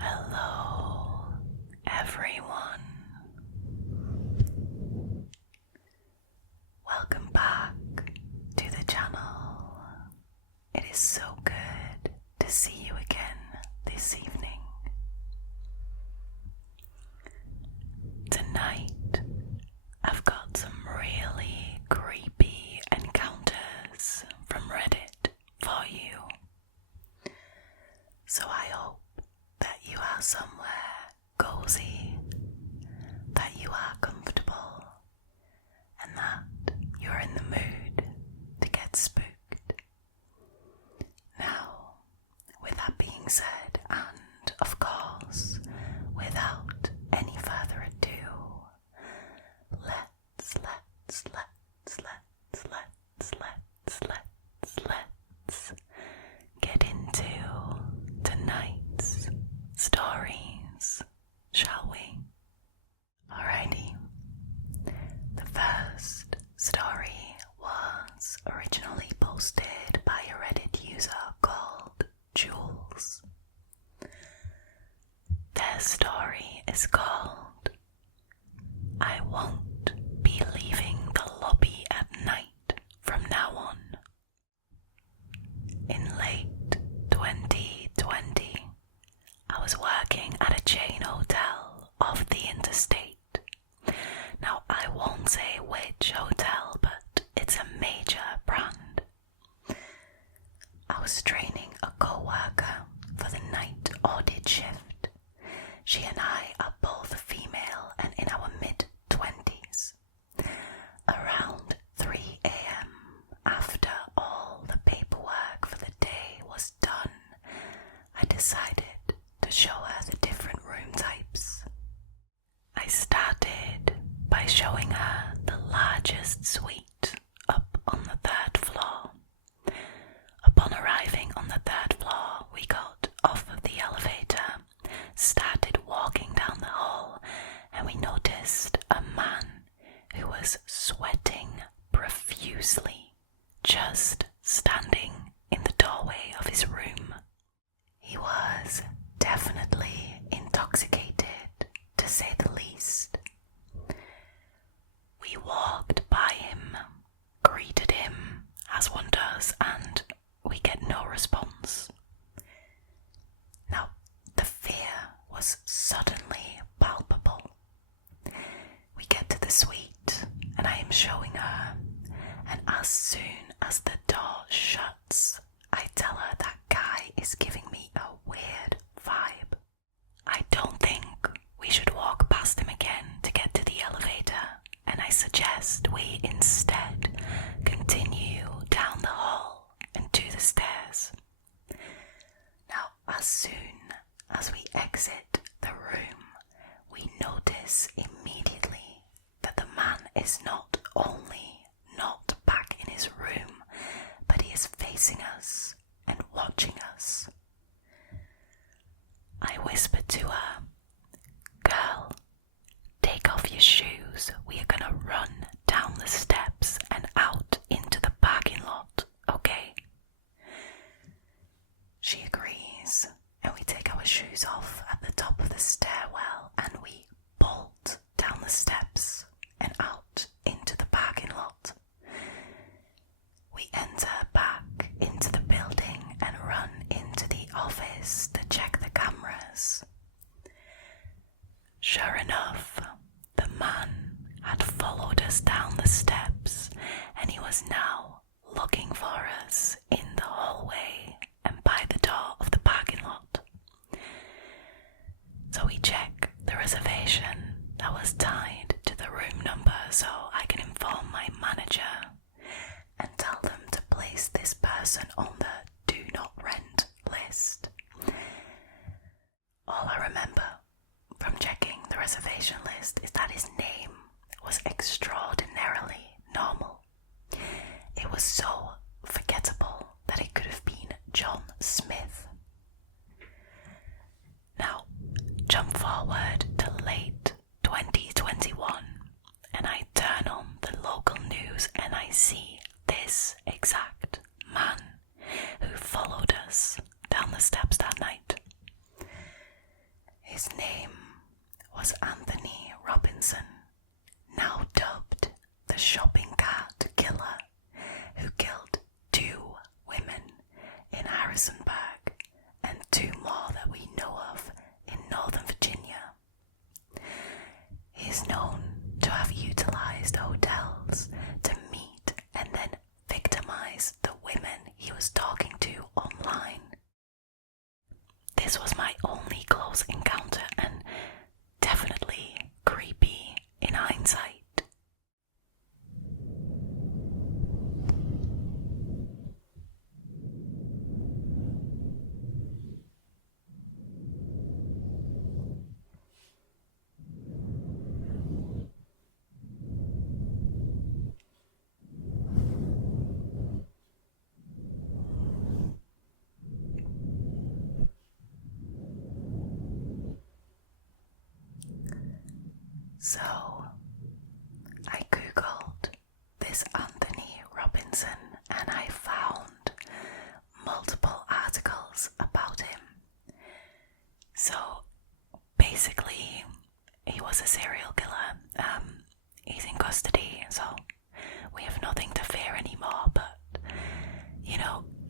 Hello, everyone. Welcome back to the channel. It is so good to see you again this evening. Tonight, I've got some really creepy encounters from Reddit for you. So I hope that you are somewhere cozy, that you are comfortable, and that you're in the mood to get spooked. Now, with that being said, and of course, without any further ado, let's get into tonight's stories, shall we? Alrighty. The first story was originally posted by a Reddit user called Jules. Their story is called I Won't Be Leaving the Lobby at Night from Now On. In late 2020, I was working at a chain hotel off the interstate. Now, I won't say which hotel, but it's a major brand. I was training a co-worker for the night audit shift. She and I are both female and in our mid-20s. Around 3 a.m, after all the paperwork for the day was done, I decided to show her the different room types. I started by showing her the largest suite up on the 3rd floor. Upon arriving on the 3rd floor, we got off of the elevator, started walking down the hall, and we noticed a man who was sweating profusely, just standing in the doorway of his room. He was definitely intoxicated, to say the least. We walked by him, greeted him as one does, and we get no response. Now, the fear was suddenly palpable. We get to the suite, and I am showing her, and as soon as the door shuts, I tell her that guy is giving me a weird vibe. I don't think we should walk past him again to get to the elevator, and I suggest we instead continue down the hall and to the stairs. Now, as soon as we exit the room, we notice immediately that the man is not only not back in his room, but he is facing us and watching us. I whispered to her, "Girl, take off your shoes. We are gonna run down the steps and out into the parking lot, okay?" She agrees, and we take our shoes off at the top of the stairwell and we bolt down the steps and out into the parking lot. We enter back into the building and run into the office to check the cameras. Sure enough, the man had followed us down the steps and he was now looking for us in the hallway and by the door of the parking lot. So we check the reservation that was tied to the room number so I can inform my manager and tell them to place this person on the do not rent list. All I remember from checking the reservation list is that his name was extraordinarily normal. It was so forgettable that it could have been John Smith. Now, jump forward to late 2021 and I turn on the local news and I see this exact man who followed us down the steps that night. close encounter and definitely creepy in hindsight. So, I googled this Anthony Robinson and I found multiple articles about him. So, basically, he was a serial killer. He's in custody, so we have nothing to fear anymore, but,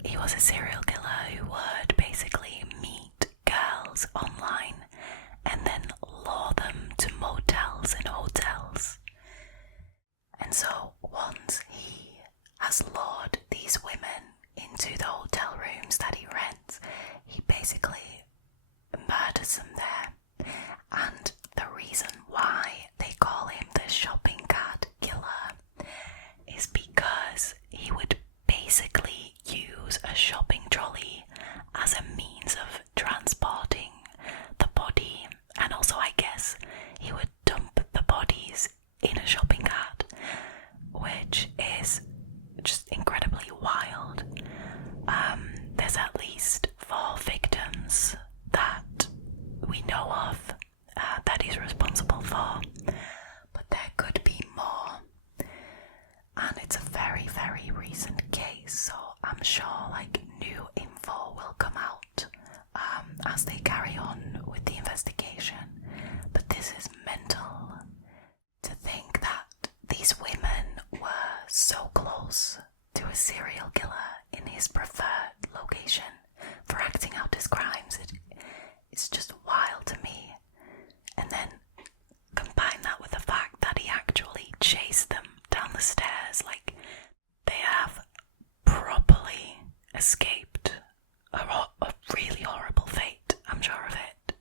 he was a serial killer who would basically meet girls online and then lure them to motels and hotels. And so once he has lured these women into the hotel rooms that he rents, he basically murders them there. And the reason why they call him the shopping cart killer is because he would basically use a shopping trolley as a means of transporting the body, and also I guess he would dump the bodies in a shopping cart, which is just incredibly wild. There's at least 4 victims that we know of that he's responsible for, but there could be more, and it's a very, very recent case, so I'm sure new info will come out as they carry on with the investigation. But this is mental to think that these women were so close to a serial killer in his preferred location for acting out his crimes. It's just wild to me. And then combine that with the fact that he actually chased them down the stairs. They have properly escaped a really horrible fate, I'm sure of it.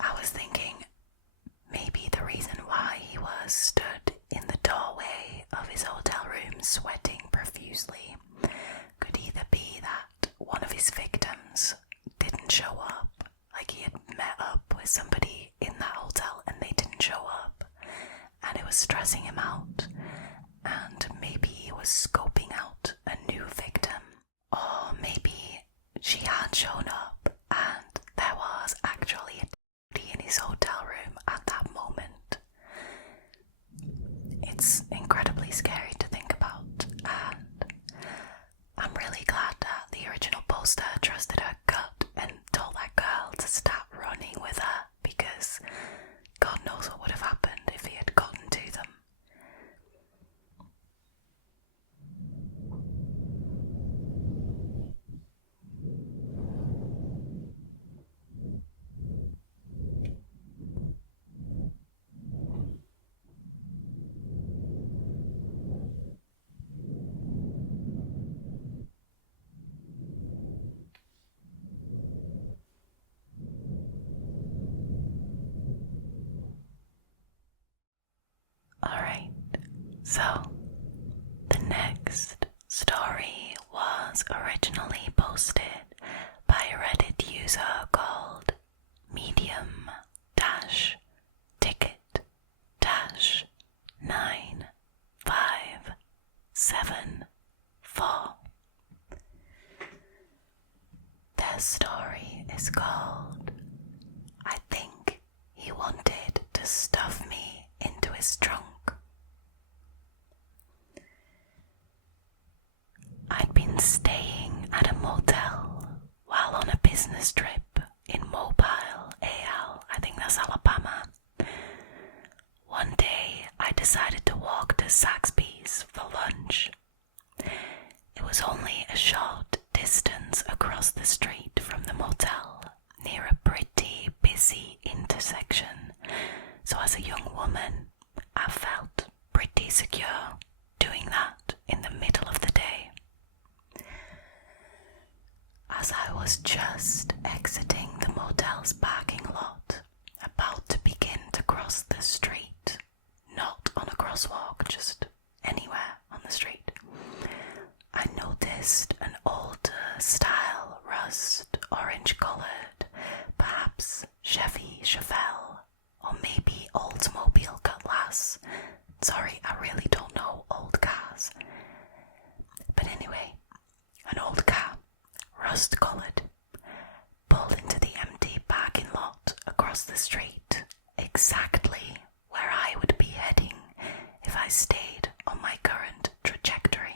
I was thinking maybe the reason why he was stood in the doorway of his hotel room sweating profusely could either be that one of his victims didn't show up, he had met up with somebody in that hotel and they didn't show up, and it was stressing him out, and maybe he was scoping out a new victim, or maybe she had shown up and there was actually a body in his hotel room at that moment. It's incredibly scary to think about, and I'm really glad that the original poster trusted her gut and told that girl to stop running with her, because God knows what would have happened if he had gotten to them. Alright, so the next story was originally posted by a Reddit user called medium-ticket-9574. Their story is called "I think he wanted to stuff me into his trunk." I'd been staying at a motel while on a business trip in Mobile, I think that's Alabama. One day I decided to walk to Zaxby's for lunch. It was only a short distance across the street from the motel, near a pretty busy intersection, so as a young woman I felt pretty secure doing that in the middle of the day. As I was just exiting car's parking lot, about to begin to cross the street. Not on a crosswalk, just anywhere on the street. I noticed an older style rust, orange coloured, perhaps Chevy Chevelle, or maybe Oldsmobile Cutlass. Sorry, I really don't know old cars. But anyway, an old car, rust coloured, pulled into the empty parking lot across the street, exactly where I would be heading if I stayed on my current trajectory.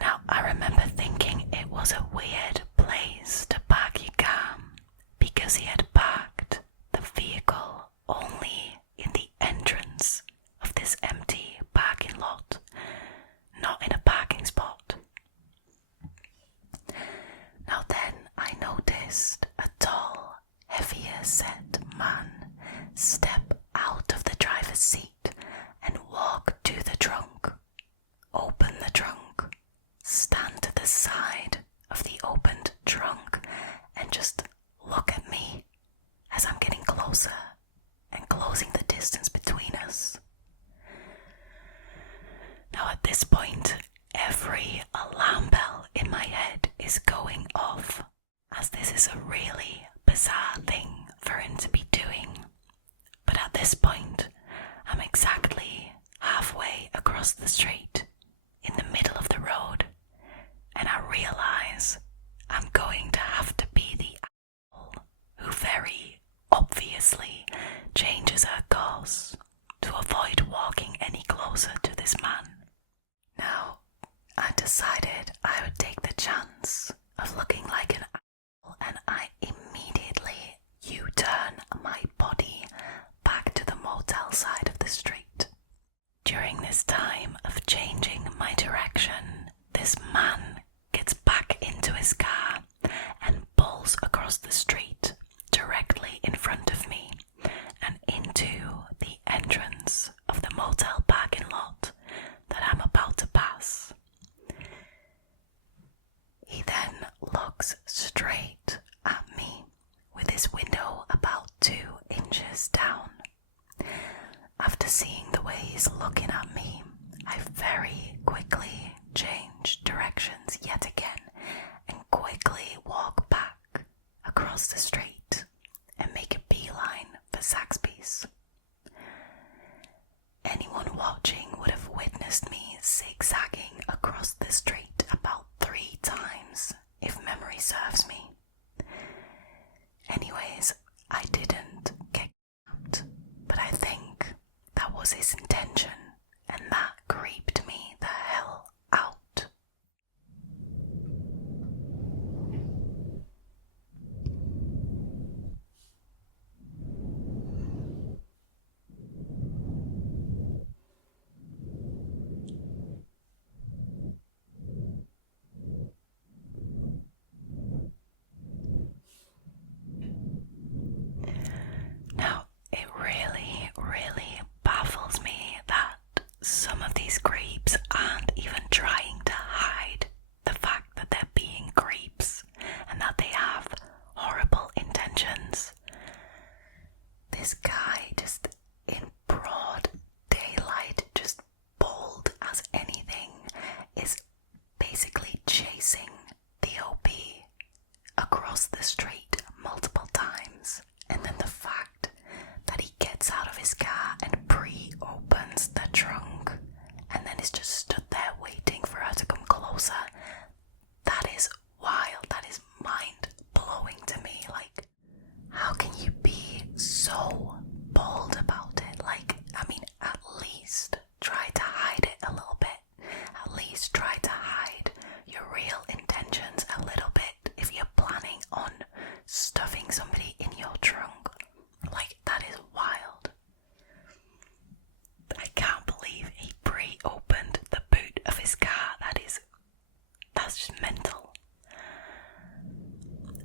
Now, I remember thinking it was a weird place to park your car because he had parked the vehicle only in the entrance of this empty parking lot, not in a parking spot. Now then, I noticed a tall, heavier set man step out of the driver's seat and walk to the trunk, open the trunk, stand to the side of the opened trunk and just look at me as I'm getting closer and closing the distance between us. Now at this point, every alarm bell in my head is going off, as this is a really bizarre thing for him to be doing. But at this point, I'm exactly halfway across the street, in the middle of the road, and I realise I'm going to have to be the asshole who very obviously changes her course to avoid walking any closer to this man. Now, I decided I would take the chance of looking like an asshole, and I immediately U-turn my body back to the motel side of the street. During this time of changing my direction, this man gets back into his car and pulls across the street directly in front of me and into the entrance of the motel parking lot that I'm about to pass. He then looks straight at me with his window about 2 inches down. After seeing the way he's looking at me, I very quickly change directions yet again and quickly walk back across the street and make a beeline for Zaxby's. Anyone watching would have witnessed me zigzagging across the street about 3 times, if memory serves me. Anyways, I didn't get kidnapped, but I think that was his intention, and that creeped me the hell out. Now, it really, really baffles me that some of these creeps aren't even trying to hide the fact that they're being creeps and that they have horrible intentions. This guy, just in broad daylight, just bold as anything, is basically chasing the OP across the street multiple times. And then the fact that he gets out of his car and pre-opens the trunk and then is just stood there waiting for her to come closer, that is wild. That is mind-blowing to me. Like, how can you be so bold about it? Like, I mean, at least try to hide it a little bit. At least try to hide your real intentions a little bit if you're planning on stuffing somebody in your trunk. Like, that is wild. I can't believe he pre-opened the boot of his car. That's just mental.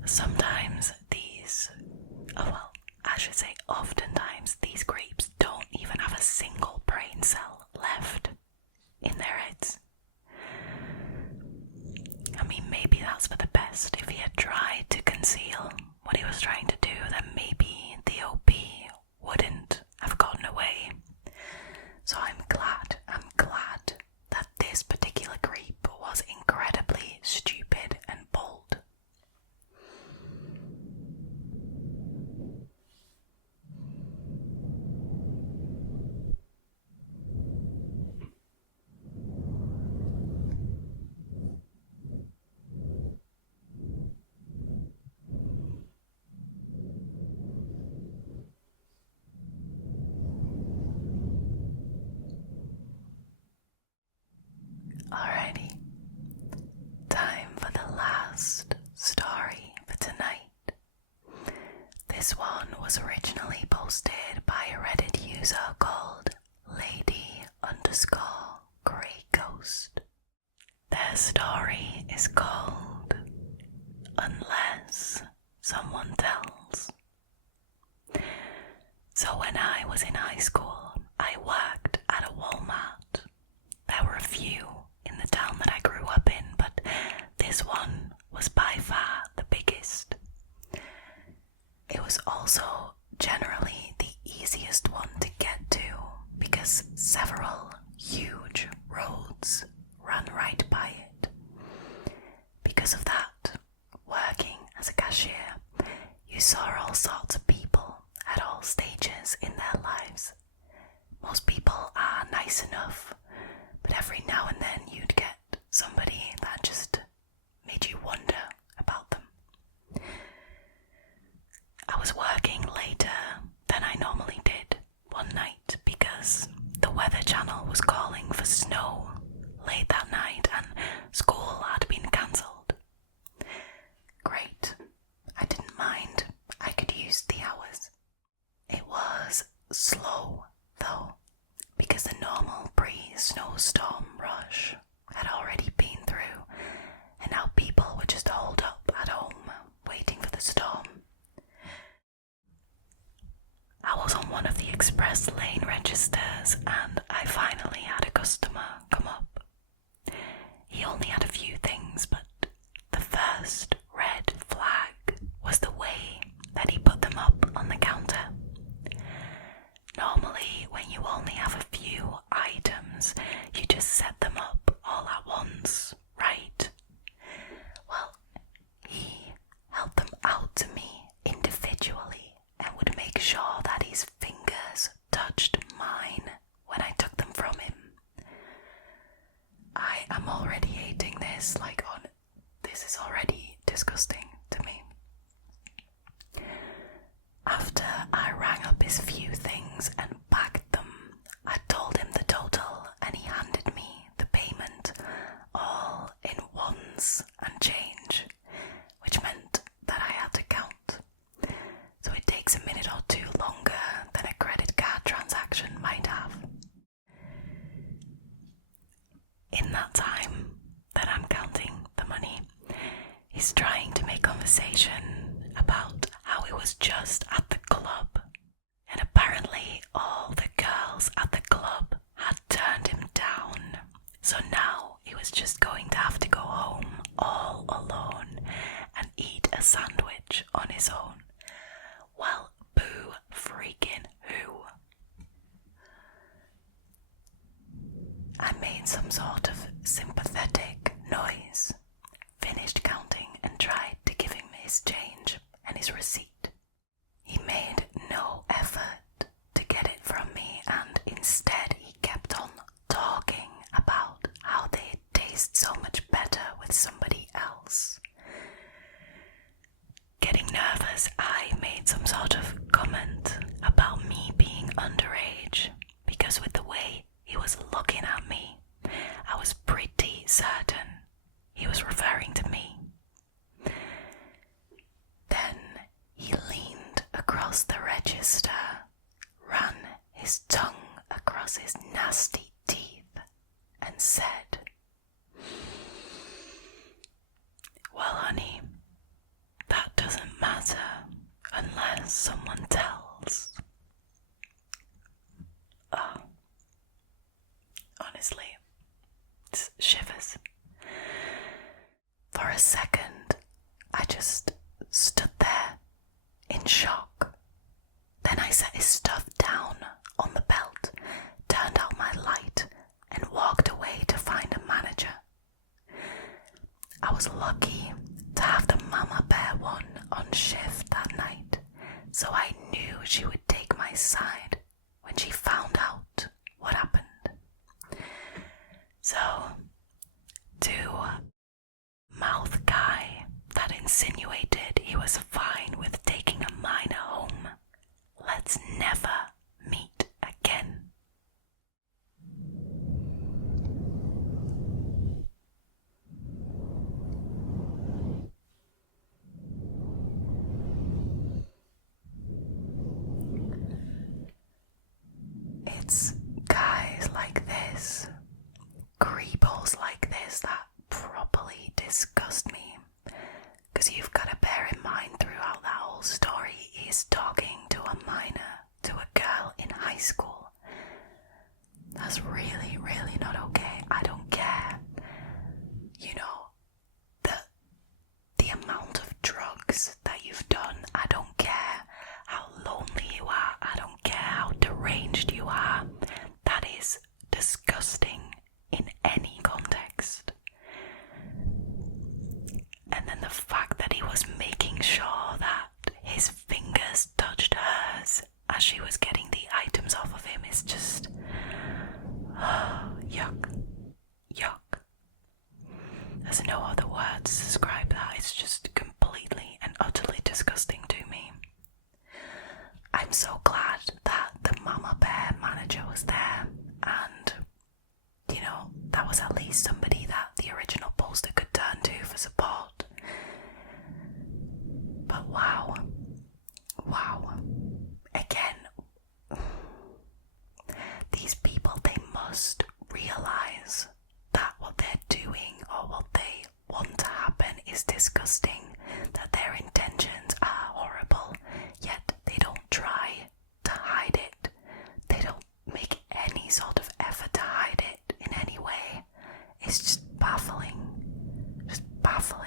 Sometimes oftentimes these creeps don't even have a single brain cell left in their heads. I mean, maybe that's for the best. asked if he had tried to conceal what he was trying to do, then maybe the OP wouldn't have gotten away. So I'm glad that this particular creep was incredibly stupid and bold. Alrighty, time for the last story for tonight. This one was originally posted by a Reddit user called Lady_Grey Ghost. Their story is called Unless Someone Tells. So when I was in high school, I worked at a Walmart. There were a few in the town that I grew up in, but this one was by far the biggest. It was also generally the easiest one to get to because several huge roads ran right by it. Because of that, working as a cashier, you saw all sorts of people at all stages in their lives. Most people are nice enough, but every now and then you'd get somebody that just made you wonder about them. I was working later than I normally did one night because the Weather Channel was calling for snow late that night and school had been cancelled. Great, I didn't mind, I could use the hours. It was slow though, because the normal pre-snowstorm rush had already been through, and now people were just holed up at home waiting for the storm. I was on one of the express lane registers and I finally had a customer come up. He only had a few things, but the first red flag was the way that he put them up on the counter. Normally, when you only have a few items, you just set them up all at once, right? Well, he held them out to me individually and would make sure that his fingers touched mine when I took them from him. I am already hating this, this is already disgusting to me. After I rang up his few things and bagged them, I told him the total and he handed me the payment all in ones and change, which meant that I had to count. So it takes a minute or two longer than a credit card transaction might have. In that time that I'm counting the money, he's trying to make conversation about how he was just at the club, and apparently all the girls at the club had turned him down, so now he was just going to have to go home all alone and eat a sandwich on his own. Well, boo freaking who. I made some sort of sympathetic noise, finished counting and tried to give him his change and his receipt. He made no effort to get it from me and instead he kept on talking about how they taste so much better with somebody else. Getting nervous, I made some sort of comment about me being underage because with the way he was looking at me, I was pretty certain he was referring to me. Then he leaned across the register, ran his tongue across his nasty teeth, and said, "Well, honey, that doesn't matter unless someone tells." Oh, honestly, it's shivers. For a second, just stood there in shock. Then I set his stuff down on the belt, turned out my light, and walked away to find a manager. I was lucky to have the mama bear one on shift that night, so I knew she would take my side when she found out what happened. So, to mouth guy that insinuated he was fine with taking a minor home, let's never meet again. It's guys like this, creepos like this, that properly disgust me. Because you've got to bear in mind throughout that whole story, he's talking to a minor, to a girl in high school. That's really, really not okay. I don't care. You know, the amount of drugs that you've done. I don't care how lonely you are. I don't care how deranged you are. That is disgusting in any context. And then the fact that he was making sure that his fingers touched hers as she was getting the items off of him is just yuck. Yuck. There's no other words to describe that. It's just completely and utterly disgusting to me. I'm so glad that the mama bear manager was there, and you know, that was at least somebody that the original poster could turn to for support. But wow. Again, these people, they must realize that what they're doing or what they want to happen is disgusting, that their intentions are horrible, yet they don't try to hide it. They don't make any sort of effort to hide it in any way. It's just baffling. Just baffling.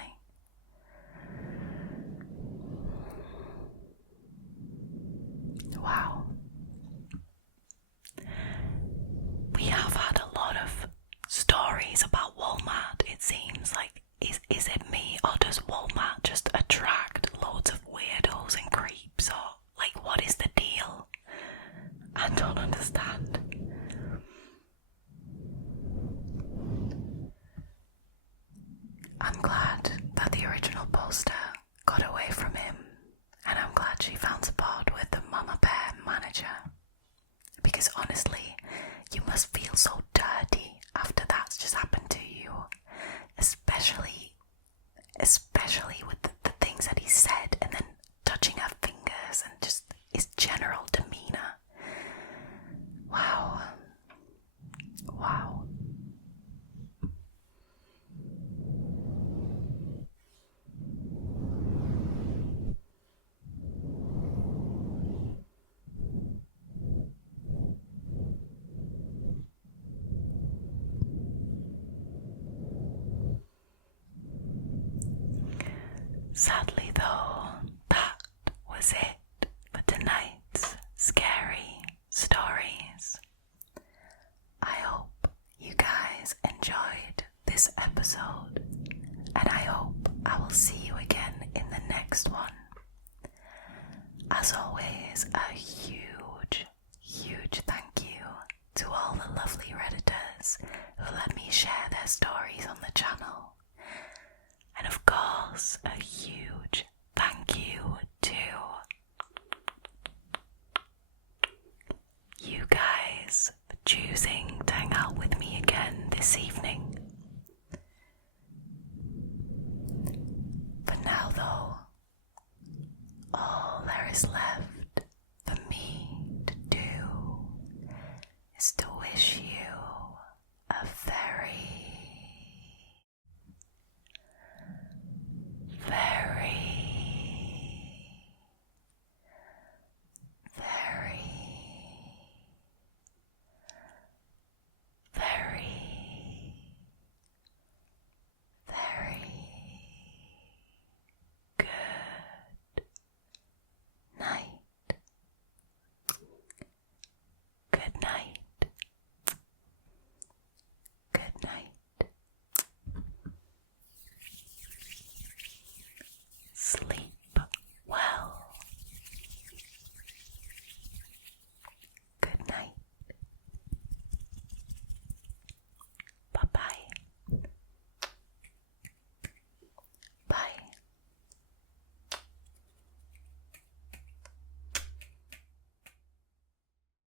Wow. We have had a lot of stories about Walmart, it seems. Like, is it me, or does Walmart just attract loads of weirdos and creeps, or like, what is the deal? I don't understand. I'm glad that the original poster got away from him, and I'm glad she found support with the mama bear manager. Because honestly, you must feel so dirty after that's just happened to you, especially with the things that he said, and then touching her fingers and just his general demeanor. Wow. Sadly though, that was it for tonight's scary stories. I hope you guys enjoyed this episode, and I hope I will see you again in the next one. As always, a huge thank you to all the lovely Redditors who let me share their stories on the channel. And of course, a huge